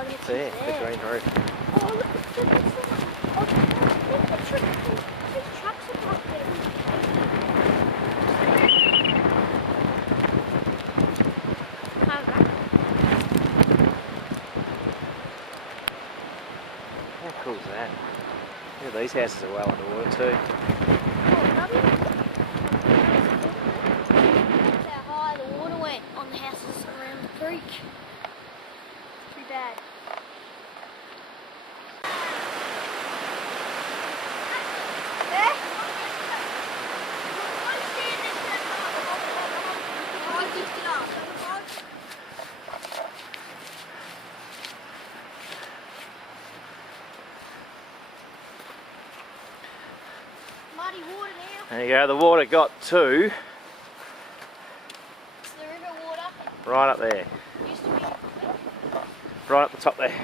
Oh, it's There, the green roof. Oh, look, look, the trucks are parked there. How cool is that? Yeah, these houses are well underwater too. Oh, lovely. That's how high the water went on the houses around the creek. Too bad. Muddy water now. There you go, the water got to It's the river water. right up there. Used to be. Right up the top there.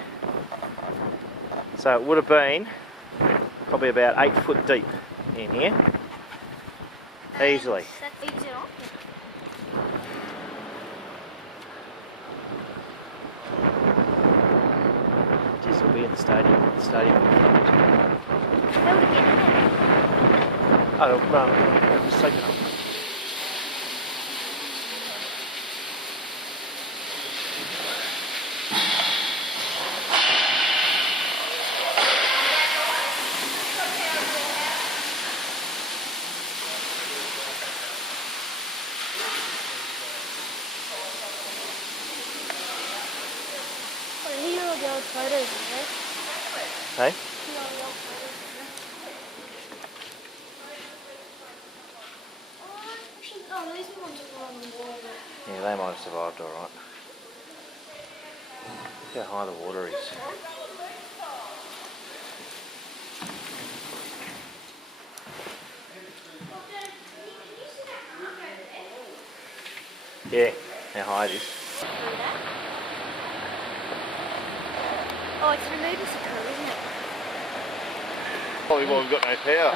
So it would have been probably about 8 foot deep in here. Easily. That feeds it off. This will be in the stadium. The stadium. How would it get in there? Oh, it'll just take it up. Well, here are the old photos, isn't it? Hey? Here are the old photos, isn't it? Oh, actually, no, these ones are on the wall. But... Yeah, they might have survived alright. Look how high the water is. Yeah, how high it is. Oh, it's an emergency crew, isn't it? Probably why we've got no power.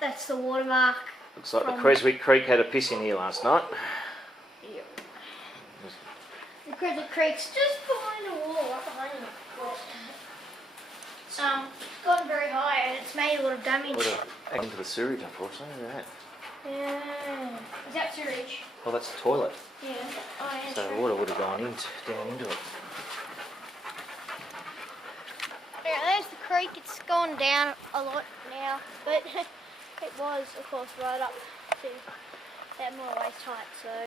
That's the watermark. Looks like the Creswick Creek had a piss in here last night. Yeah. The Creswick Creek's just behind the wall, right behind you. It's gotten very high and it's made a lot of damage. Would have into the sewage, unfortunately. Look at that. Yeah. Is that sewage? Well, that's the toilet. Yeah. Oh, yeah, So true. the water would have gone down into it. Yeah, there's the creek. It's gone down a lot now, but it was, of course, right up to that more waist height. So.